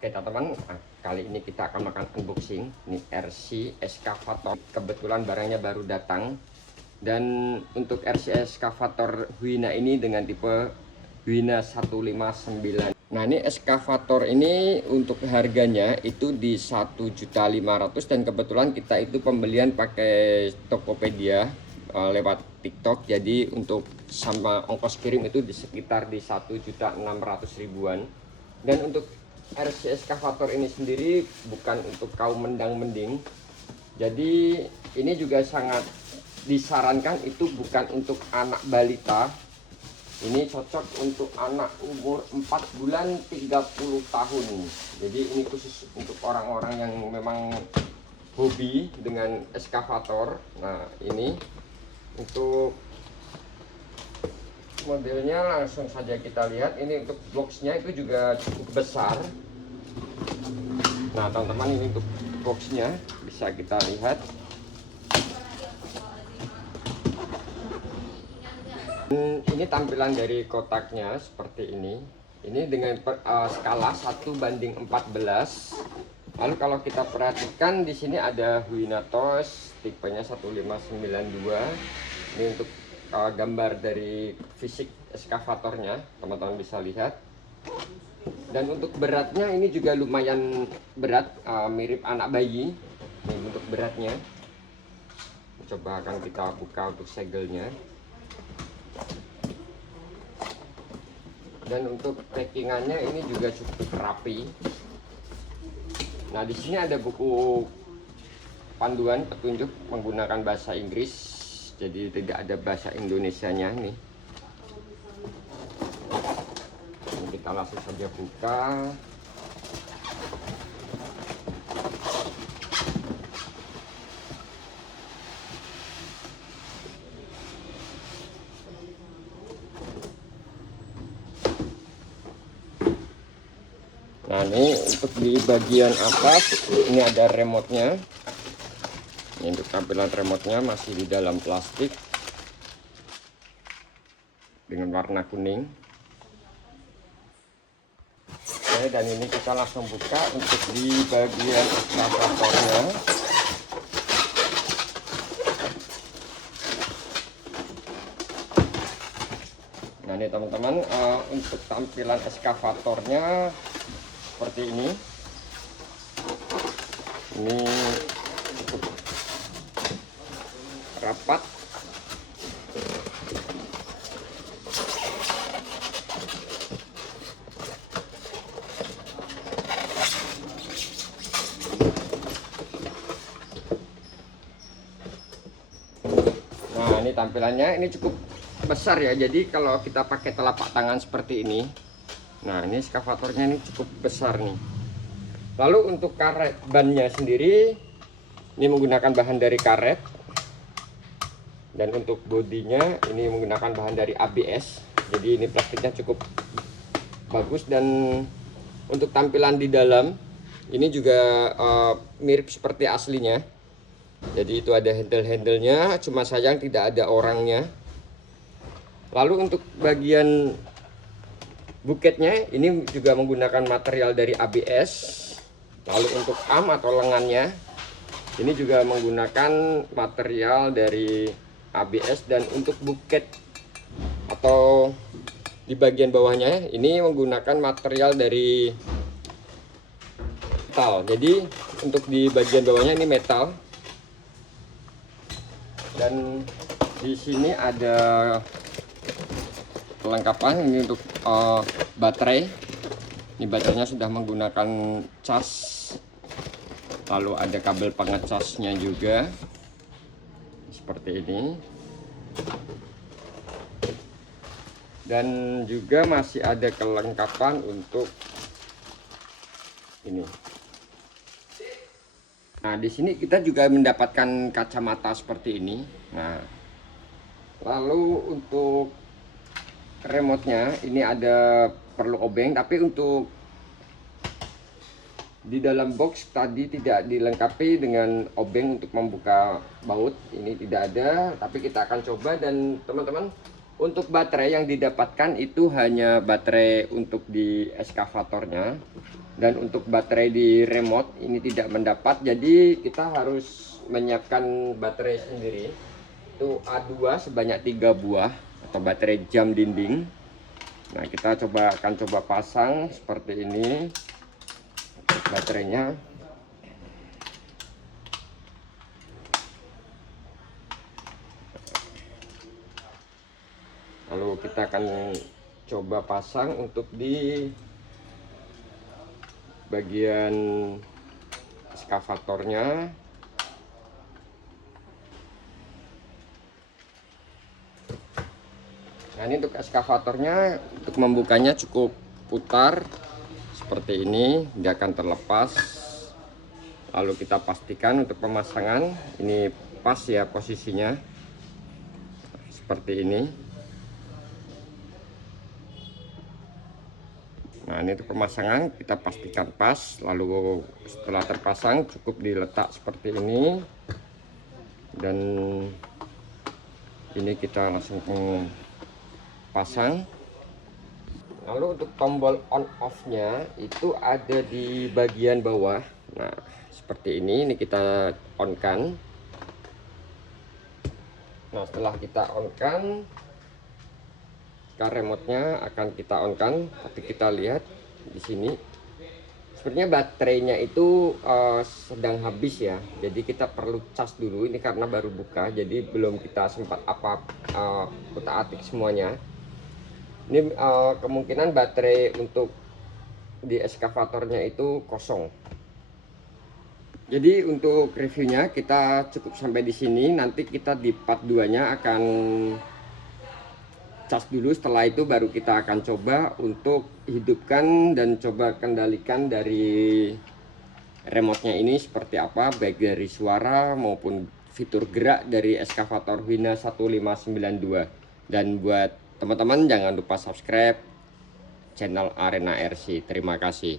Oke teman-teman, kali ini kita akan melakukan unboxing. Ini RC Excavator. Kebetulan barangnya baru datang. Dan untuk RC Excavator Huina ini dengan tipe Huina 159. Nah ini excavator ini untuk harganya itu di 1.500.000, dan kebetulan kita itu pembelian pakai Tokopedia lewat TikTok. Jadi untuk sama ongkos kirim itu di sekitar di 1.600.000-an. Dan untuk RC Excavator ini sendiri bukan untuk kaum mendang-mending. Jadi ini juga sangat disarankan itu bukan untuk anak balita. Ini cocok untuk anak umur 4 bulan 30 tahun. Jadi ini khusus untuk orang-orang yang memang hobi dengan excavator. Nah ini untuk modelnya langsung saja kita lihat. Ini untuk boxnya itu juga cukup besar. Nah teman-teman, ini untuk boxnya bisa kita lihat. Ini tampilan dari kotaknya seperti ini. Ini dengan skala 1:14. Lalu kalau kita perhatikan di sini ada Huina TOS tipenya 1592. Ini untuk gambar dari fisik excavatornya, teman-teman bisa lihat. Dan untuk beratnya ini juga lumayan berat, mirip anak bayi. Ini untuk beratnya. Coba akan kita buka untuk segelnya. Dan untuk packingannya ini juga cukup rapi. Nah di sini ada buku panduan petunjuk menggunakan bahasa Inggris, jadi tidak ada bahasa Indonesianya nih. Ini kita langsung saja buka. Nah ini untuk di bagian atas ini ada remote-nya. Ini untuk tampilan remote-nya masih di dalam plastik dengan warna kuning. Oke, dan ini kita langsung buka untuk di bagian excavatornya. Nah ini teman-teman, untuk tampilan excavatornya seperti ini. Ini cukup rapat. Nah ini tampilannya, ini cukup besar ya. Jadi kalau kita pakai telapak tangan seperti ini. Nah ini excavatornya ini cukup besar nih. Lalu untuk karet bannya sendiri ini menggunakan bahan dari karet. Dan untuk bodinya ini menggunakan bahan dari ABS. Jadi ini plastiknya cukup bagus. Dan untuk tampilan di dalam ini juga mirip seperti aslinya. Jadi itu ada handle-handlenya, cuma sayang tidak ada orangnya. Lalu untuk bagian buketnya ini juga menggunakan material dari ABS. Lalu untuk arm atau lengannya ini juga menggunakan material dari ABS. Dan untuk buket atau di bagian bawahnya ini menggunakan material dari metal. Jadi untuk di bagian bawahnya ini metal. Dan di sini ada kelengkapan ini untuk baterai. Ini baterainya sudah menggunakan cas. Lalu ada kabel pengecasnya juga seperti ini. Dan juga masih ada kelengkapan untuk ini. Nah di sini kita juga mendapatkan kacamata seperti ini. Nah lalu untuk remote-nya ini ada perlu obeng, tapi untuk di dalam box tadi tidak dilengkapi dengan obeng untuk membuka baut. Ini tidak ada, tapi kita akan coba. Dan teman-teman, untuk baterai yang didapatkan itu hanya baterai untuk di excavatornya. Dan untuk baterai di remote ini tidak mendapat, jadi kita harus menyiapkan baterai sendiri. Itu A2 sebanyak 3 buah atau baterai jam dinding. Nah, kita akan coba pasang seperti ini untuk baterainya. Lalu kita akan coba pasang untuk di bagian eskavatornya. Nah, ini untuk eskavatornya, untuk membukanya cukup putar seperti ini, dia akan terlepas. Lalu kita pastikan untuk pemasangan ini pas ya posisinya, seperti ini. Nah, ini untuk pemasangan kita pastikan pas. Lalu setelah terpasang cukup diletak seperti ini, dan ini kita langsung pasang. Lalu untuk tombol on off nya itu ada di bagian bawah. Nah, seperti ini kita on kan. Nah, setelah kita on kan, remote-nya akan kita on kan, tapi kita lihat di sini sepertinya baterainya itu sedang habis ya, jadi kita perlu cas dulu. Ini karena baru buka, jadi belum kita sempat utak-atik semuanya. Ini kemungkinan baterai untuk di eskavatornya itu kosong. Jadi untuk reviewnya kita cukup sampai di sini. Nanti kita di part 2 nya akan cas dulu, setelah itu baru kita akan coba untuk hidupkan dan coba kendalikan dari remote-nya ini seperti apa, baik dari suara maupun fitur gerak dari eskavator Wina 1592. Dan buat teman-teman jangan lupa subscribe channel Arena RC. Terima kasih.